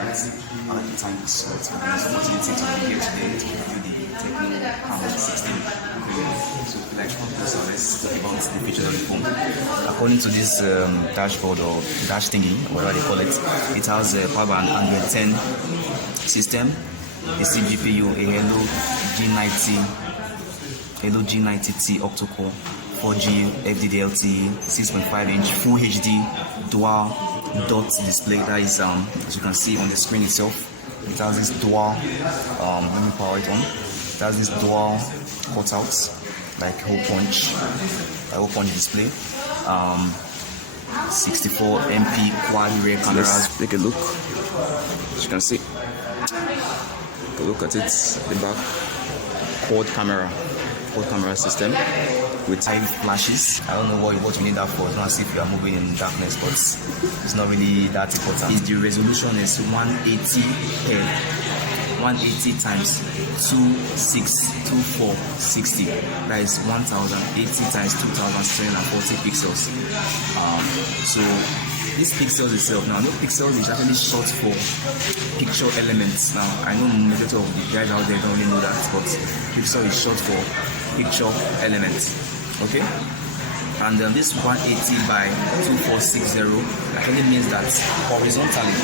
Thanks. So it's an opportunity to be here today to review the Tecno Camon 16. So like so let's talk about the features of the phone. According to this dashboard or dash thingy, whatever they call it, it has a power band Android 10 system, a GPU, a Hello G90T octa-core, 4G FDD-LTE, 6.5-inch Full HD dual dot display. That is as you can see on the screen itself, it has this dual let me power it on. It has this dual cutouts like hole punch display. 64 MP quad rear cameras. Let's take a look. As you can see, take a look at it. The back quad camera system with 5 flashes. I don't know what you need that for. It's not as if you are moving in darkness, but it's not really that important. The resolution is 180 times 262460. That is 1080 times 2340 pixels. So these pixels itself, now no pixels is actually short for picture elements. Now I know majority of the guys out there don't really know that, but pixel is short for picture elements. Okay, and this 180 by 2460 actually means that horizontally,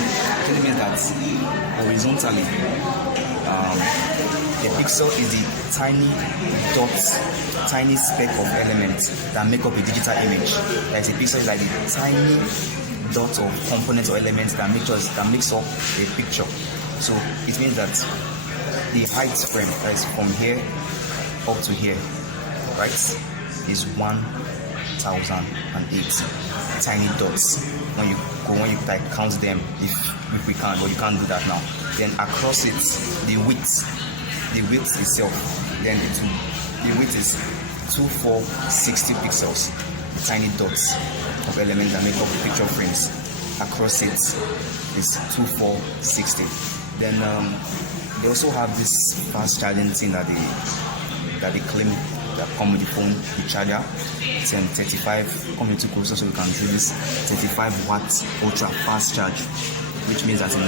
a pixel is the tiny dots, tiny speck of elements that make up a digital image. Like a pixel is like the tiny dot of components or elements that makes up a picture. So it means that the height frame, that is from here up to here, right, is 1080 tiny dots. When you like count them, if we can, but you can't do that now. Then across it, the width itself, then the width is 2460 pixels, the tiny dots of elements that make up the picture frames. Across it is 2460. Then they also have this fast charging thing that they claim that come with the phone, the charger. It's 35, come into closer so you can do this, 35 watts ultra fast charge, which means that in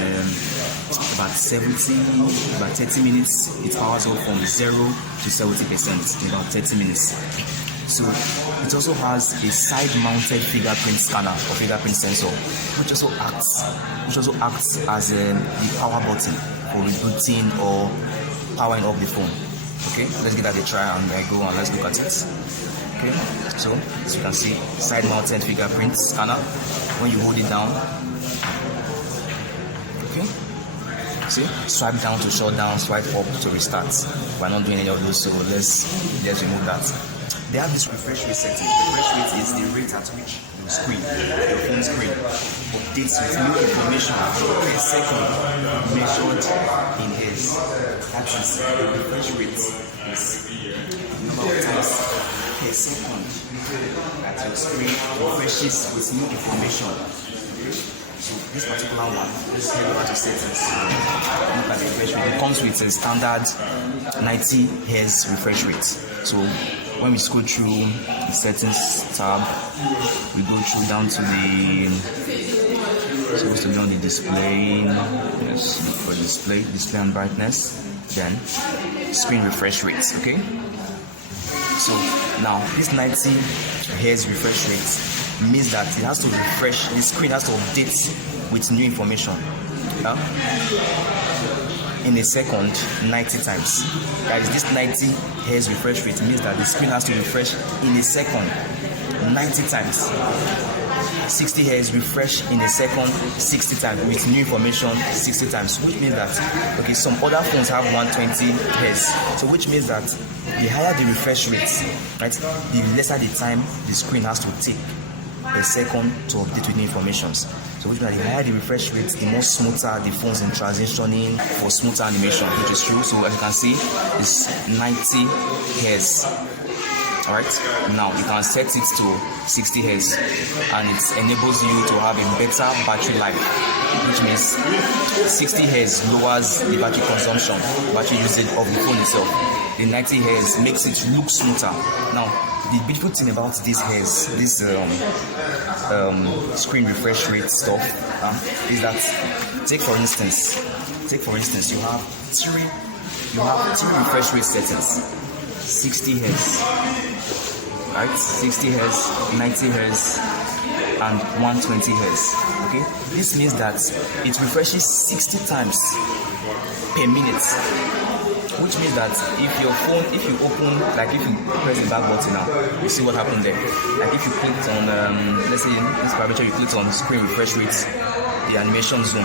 about 30 minutes it powers up from 0 to 70% in about 30 minutes. So it also has a side-mounted fingerprint scanner or fingerprint sensor, which also acts as the power button for rebooting or powering up the phone. Okay, let's give that a try and go and let's look at it. Okay, so as you can see, side-mounted fingerprint scanner. When you hold it down, okay, see, swipe down to shut down, swipe up to restart. We're not doing any of those, so let's remove that. They have this refresh rate setting. Refresh rate is the rate at which your phone screen updates with new information per second measured in hertz. That is the refresh rate is the number of times per second that your screen refreshes with new information. So this particular one, let's see how to set it. Look at the refresh rate. It comes with a standard 90 Hz refresh rate. So when we scroll through the settings tab, we go through down to the supposed to be on the display. Yes, for display and brightness. Then screen refresh rates. Okay. So now this 90 Hz refresh rate means that it has to refresh. The screen has to update with new information. In a second 90 times. That is, this 90 Hz refresh rate means that the screen has to refresh in a second 90 times. 60 Hz refresh in a second 60 times with new information 60 times, which means that okay, some other phones have 120 Hz, so which means that the higher the refresh rate, right, the lesser the time the screen has to take per second to update with new informations. So which means that the higher the refresh rate, the more smoother the phones in transitioning for smoother animation, which is true. So as you can see, it's 90 Hz. Alright, now you can set it to 60 Hz and it enables you to have a better battery life, which means 60 Hz lowers the battery consumption, battery usage of the phone itself. The 90 Hz makes it look smoother. Now, the beautiful thing about this screen refresh rate stuff is that take for instance you have three refresh rate settings: 60 Hz, right? 60 Hz, 90 Hz, and 120 Hz. Okay, this means that it refreshes 60 times per minute, which means that if you open, like if you press the back button now, you see what happened there. Like if you clicked on let's say in this parameter, you clicked on screen refresh rate, the animation zoom.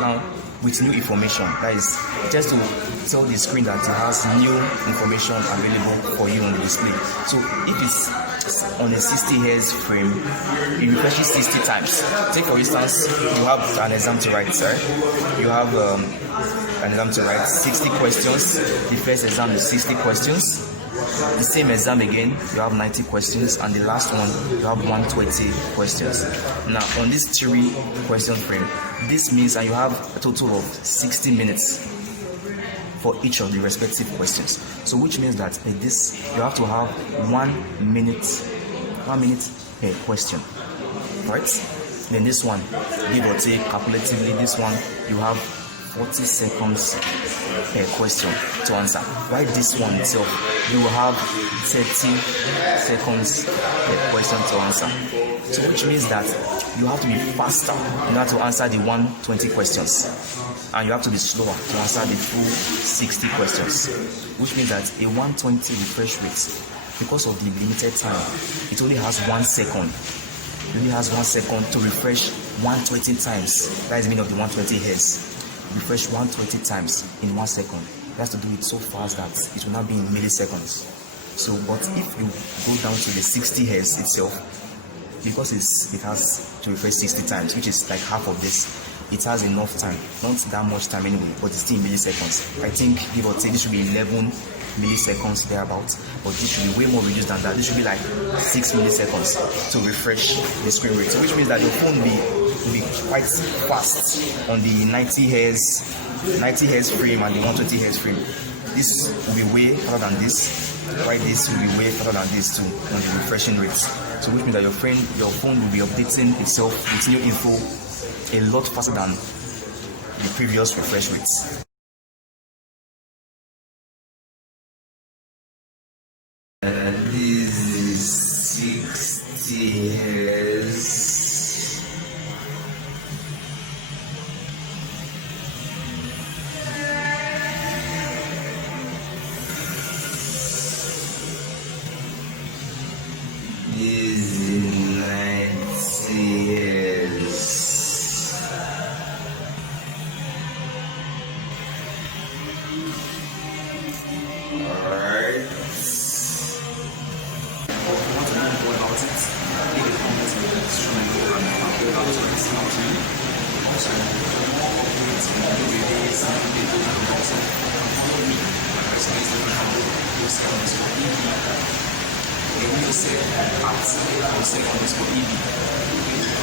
Now with new information, that is just to tell the screen that it has new information available for you on the display. So if it's on a 60 Hz frame, it refreshes 60 times. Take for instance, you have an exam to write, sir. You have an exam to write 60 questions. The first exam is 60 questions. The same exam again, you have 90 questions, and the last one you have 120 questions. Now on this 3 question frame, this means that you have a total of 60 minutes for each of the respective questions. So which means that in this you have to have 1 minute per question, right? Then this one, give or take calculatively, this one you have 40 seconds per question to answer. Right, this one itself, you will have 30 seconds per question to answer. So which means that you have to be faster in order to answer the 120 questions, and you have to be slower to answer the full 60 questions. Which means that a 120 refresh rate, because of the limited time, it only has 1 second. It only has 1 second to refresh 120 times. That is the meaning of the 120 Hz. Refresh 120 times in 1 second. It has to do it so fast that it will not be in milliseconds. So, but if you go down to the 60 Hz itself, because it has to refresh 60 times, which is like half of this, it has enough time. Not that much time anyway, but it's still in milliseconds. I think give or take, this should be 11 milliseconds thereabouts, but this should be way more reduced than that. This should be like 6 milliseconds to refresh the screen rate. So which means that your phone will be quite fast on the 90 Hz frame and the 120 Hz frame. This will be way faster than this. Right, this will be way faster than this too on the refreshing rates. So which means that your phone will be updating itself with new info a lot faster than the previous refresh rates. This is 60 Hz. This is 90 Hz. Alright. We will say at seconds for EV,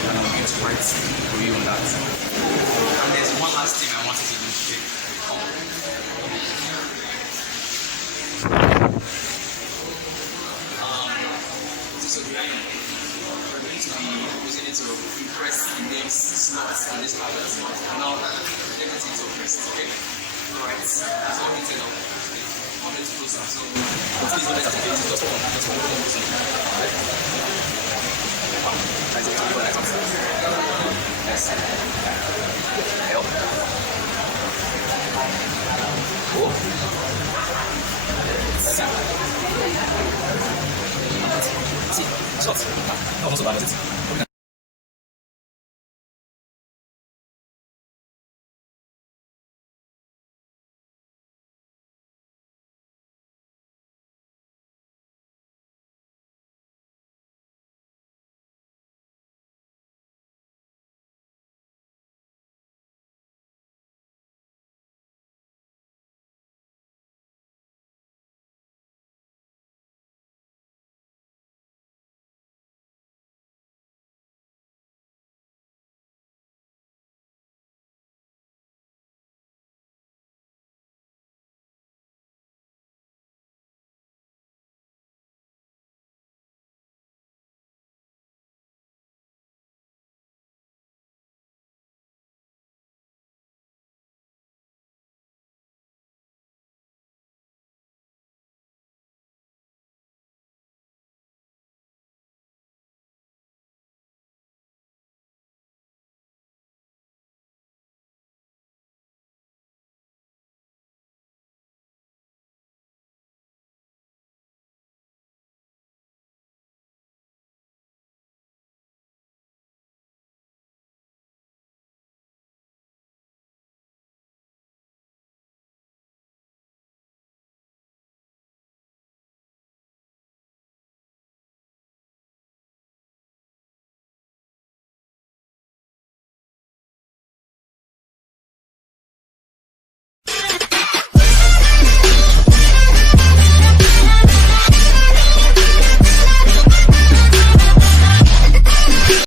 and I'm going to write for you on that. And there's one last thing I wanted to do today. So we're going to be using it to press the names slots on this tablet. Now, let me take it first, okay? Alright, so let me take it up. I'm going to close up. So, please don't let us take it just one. Yes. Help.